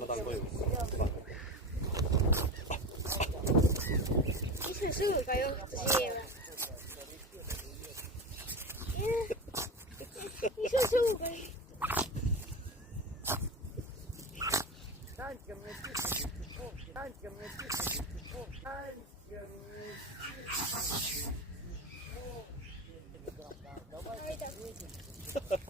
Надо Після силикаю з'їла. Після силикаю. Танька мне пишет, Танька мне пишет, Танька мне пишет. Давай так.